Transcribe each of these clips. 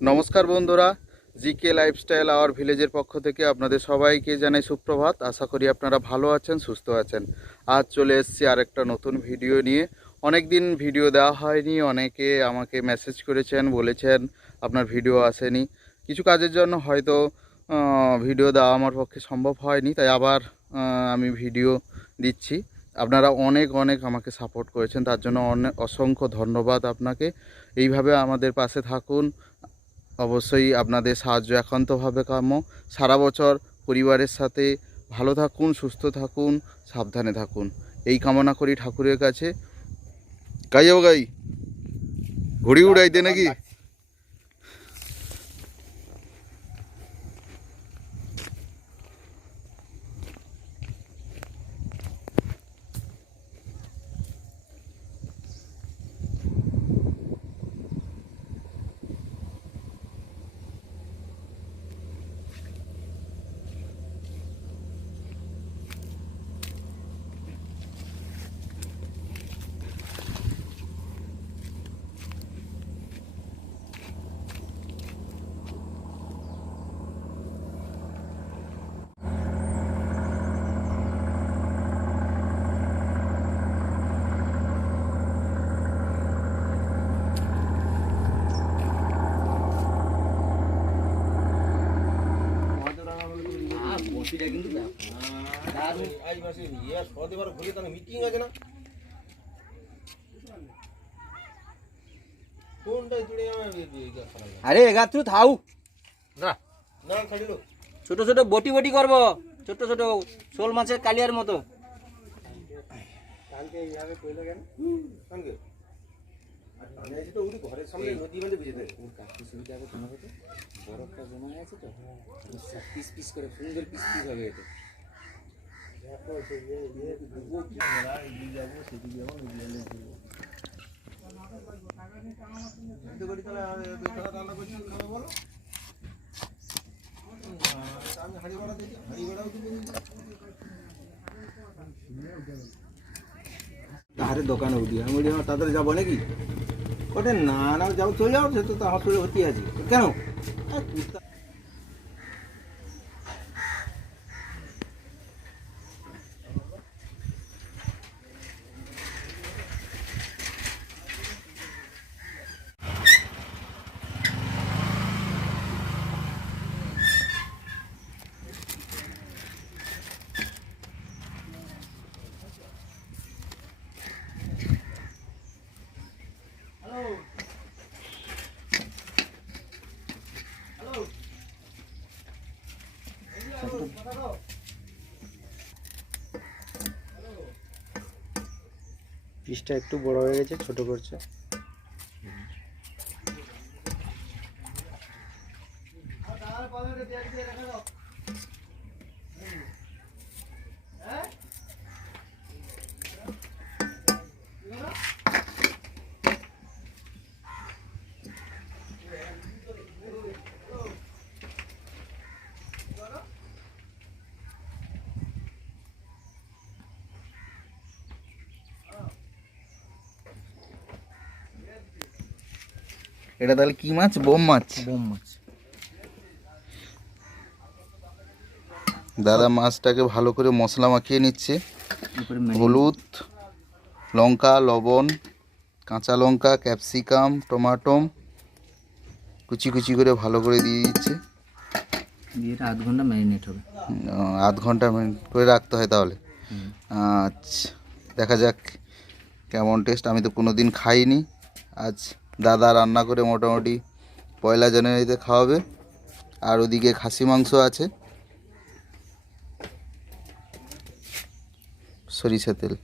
নমস্কার বন্ধুরা, GK lifestyle hour ভিলেজের পক্ষ থেকে আপনাদের সবাইকে জানাই সুপ্রভাত। আশা করি আপনারা ভালো আছেন, সুস্থ আছেন। আজ চলে এসেছি আরেকটা নতুন ভিডিও নিয়ে। অনেক দিন ভিডিও দেওয়া হয়নি, অনেকে আমাকে মেসেজ করেছেন, বলেছেন আপনার ভিডিও আসেনি। কিছু কাজের জন্য হয়তো ভিডিও দেওয়া আমার পক্ষে সম্ভব হয়নি, তাই আবার আমি ভিডিও দিচ্ছি। আপনারা অনেক অনেক আমাকে সাপোর্ট করেছেন, তার জন্য অসংখ্য ধন্যবাদ আপনাকে। এইভাবে আমাদের পাশে থাকুন। অবশ্যই আপনাদের সাহায্য একান্তভাবে কাম্য। সারা বছর পরিবারের সাথে ভালো থাকুন, সুস্থ থাকুন, সাবধানে থাকুন, এই কামনা করি ঠাকুরের কাছে। গাই যাবো গাই, ঘুড়ি উড়াইতে নাকি? আরে এগাত্রু থাউ না, ছোট ছোট বটি বটি করবো, ছোট ছোট শোল মাছের কালিয়ার মতো। ঘরের সামনে নদী মানে বুঝে দেয় সুবিধা হবে তোমার কাছে, বরফটা জমা আছে তো, পিস পিস করে সুন্দর পিস পিস হবে এটা। তাহারে দোকানে উঠি আমি বলি আমার তাড়াতাড়ি যাবো নাকি? ওটা না না যাও, চলে যাও, সে তো হসপিটালে ভর্তি আছে। কেন? পিসটা একটু বড় হয়ে গেছে, ছোট করছে। এটা তাহলে কি মাছ? বোম মাছ। বোম মাছ। দাদা মাছটাকে ভালো করে মশলা মাখিয়ে নিচ্ছে। হলুদ, লঙ্কা, লবণ, কাঁচা লঙ্কা, ক্যাপসিকাম, টমাটো কুচি কুচি করে ভালো করে দিয়ে দিচ্ছে। দিয়ে আধ ঘন্টা ম্যারিনেট হবে। আধ ঘন্টা ম্যারিনেট করে রাখতে হয় তাহলে? আচ্ছা, দেখা যাক কেমন টেস্ট। আমি তো কোনো দিন খাইনি, আজ দাদা রান্না করে মোটামুটি পয়লা জানুয়ারিতে খাওয়াবে। আর ওদিকে খাসি মাংস আছে, সরিষা তেল।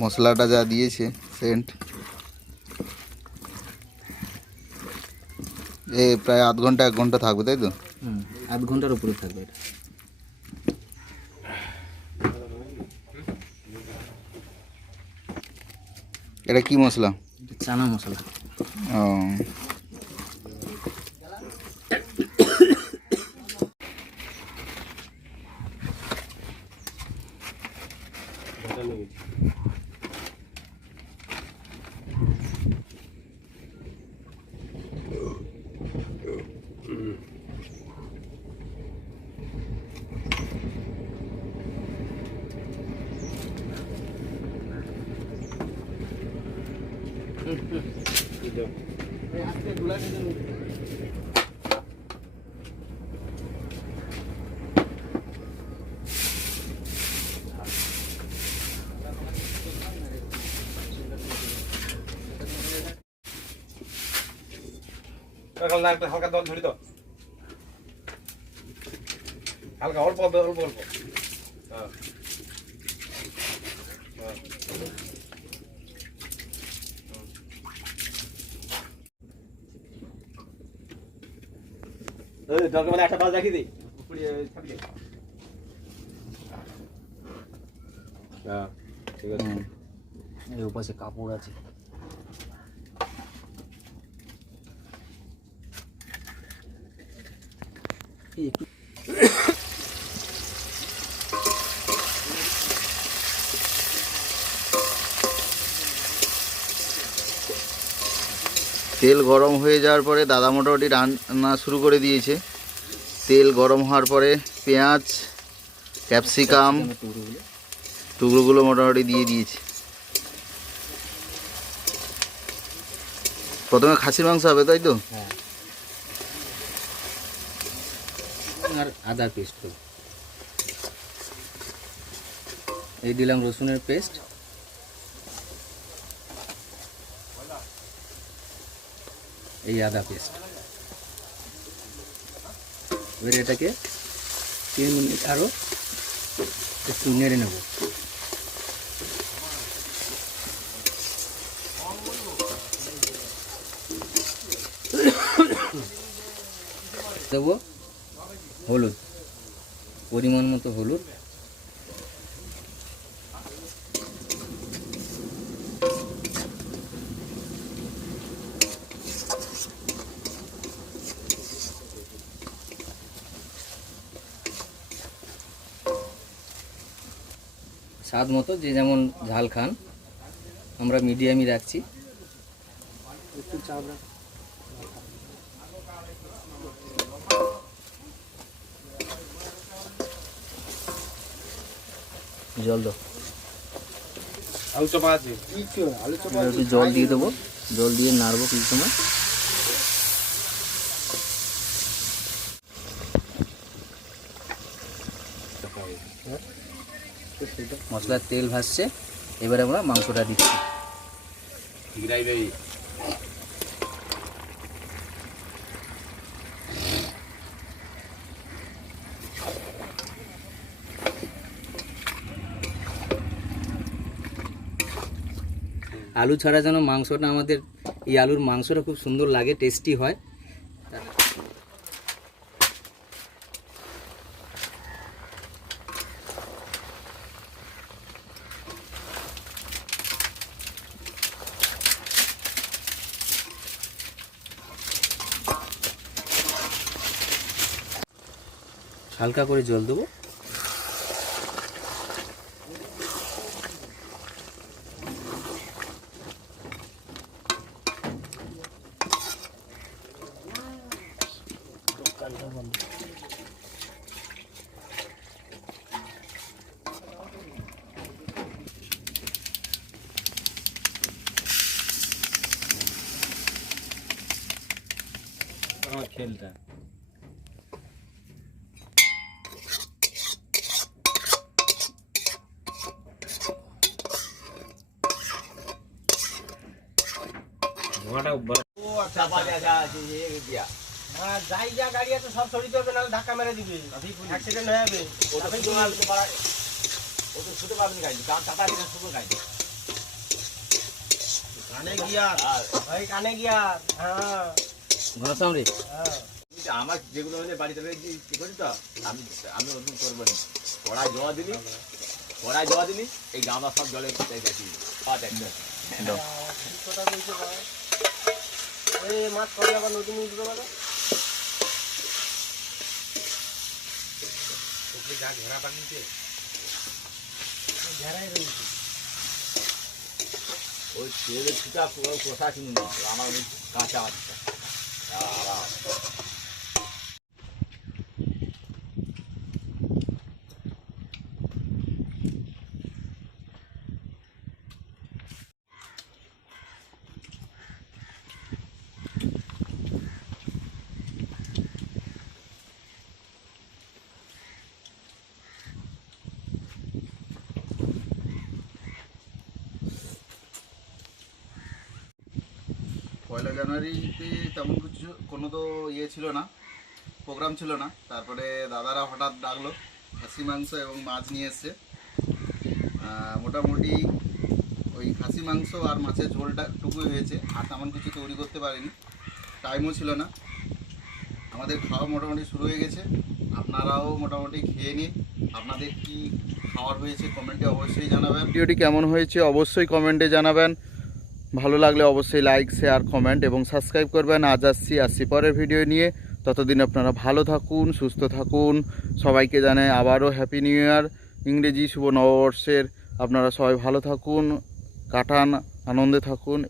মশলাটা যা দিয়েছে সেন্ট, এ প্রায় আধ ঘন্টা 1 ঘন্টা থাকবে, তাই তো? আধ ঘন্টার উপরে থাকবে এটা। এটা কি মশলা? চানা মশলা। ও, হালকা দল ধরি তো, হালকা অল্প অল্প অল্প অল্প। হ্যাঁ দরকার মানে একটা বাস রাখি দিই। হ্যাঁ ঠিক আছে। এই উপাসে কাপড় আছে। একটু তেল গরম হয়ে যাওয়ার পরে দাদা মোটামুটি রান্না শুরু করে দিয়েছে। তেল গরম হওয়ার পরে পেঁয়াজ, ক্যাপসিকাম টুকরোগুলো মোটামুটি দিয়ে দিয়েছে। প্রথমে খাসির মাংস হবে, তাই তো? হ্যাঁ, আর আদা পেস্ট তো এই দিলাম, রসুনের পেস্ট, এই আদা পেস্ট। এবার এটাকে 3 মিনিট আরও একটু নেড়ে নেব। দেবো হলুদ, পরিমাণ মতো হলুদ, স্বাদ মতো, যে যেমন ঝাল খান, আমরা মিডিয়ামই রাখছি। একটু চাপ রাখ। জল দাও, আলু চপা আছে, একটু জল দিয়ে দেবো, জল দিয়ে নাড়বো কিছু সময়। মশলার তেল ভাসছে, এবারে আমরা মাংসটা দিচ্ছি। আলু ছাড়া যেন মাংসটা আমাদের, এই আলুর মাংসটা খুব সুন্দর লাগে, টেস্টি হয়। হালকা করে জল দেবো। খেলটা যাই যা গাড়ি আছে সব সরিতে হবে, নাহলে ধাক্কা মেরে দিবে, অ্যাক্সিডেন্ট হয়ে যাবে। ছুটে পারবেন গাড়ি, কানে গিয়ার ভাই, কানে গিয়ার। হ্যাঁ ঘনশ্যাম রে, আমার যেগুলো হলে বাড়িতে কি করি তো, আমি আমি ওরকম করবো না। কড়াই জল দিলি এই গামলা সব জলে গেছি। মাছ করে আবার নতুন উঠবে বলো, যা ঘেরা পানিতে ঘেরাই রয়েছে। ওই তেলের ছুটা কষা কিনে নিই, আমার কাঁচা আছে। পয়লা জানুয়ারিতে তেমন কিছু কোনো তো ইয়ে ছিল না, প্রোগ্রাম ছিল না। তারপরে দাদারা হঠাৎ ডাকলো, খাসি মাংস এবং মাছ নিয়ে এসছে। মোটামুটি ওই খাসি মাংস আর মাছের ঝোলটা টুকুই হয়েছে, আর তেমন কিছু তৈরি করতে পারিনি, টাইমও ছিল না। আমাদের খাওয়া মোটামুটি শুরু হয়ে গেছে, আপনারাও মোটামুটি খেয়ে নিন। আপনাদের কি খাওয়ার হয়েছে কমেন্টে অবশ্যই জানাবেন। ভিডিওটি কেমন হয়েছে অবশ্যই কমেন্টে জানাবেন। ভালো লাগলে অবশ্যই লাইক, শেয়ার, কমেন্ট এবং সাবস্ক্রাইব করবেন। আজ আসছি পরের ভিডিও নিয়ে। ততদিন আপনারা ভালো থাকুন, সুস্থ থাকুন। সবাইকে জানাই আবারও হ্যাপি নিউ ইয়ার, ইংরেজি শুভ নববর্ষের। আপনারা সবাই ভালো থাকুন, কাটান, আনন্দে থাকুন।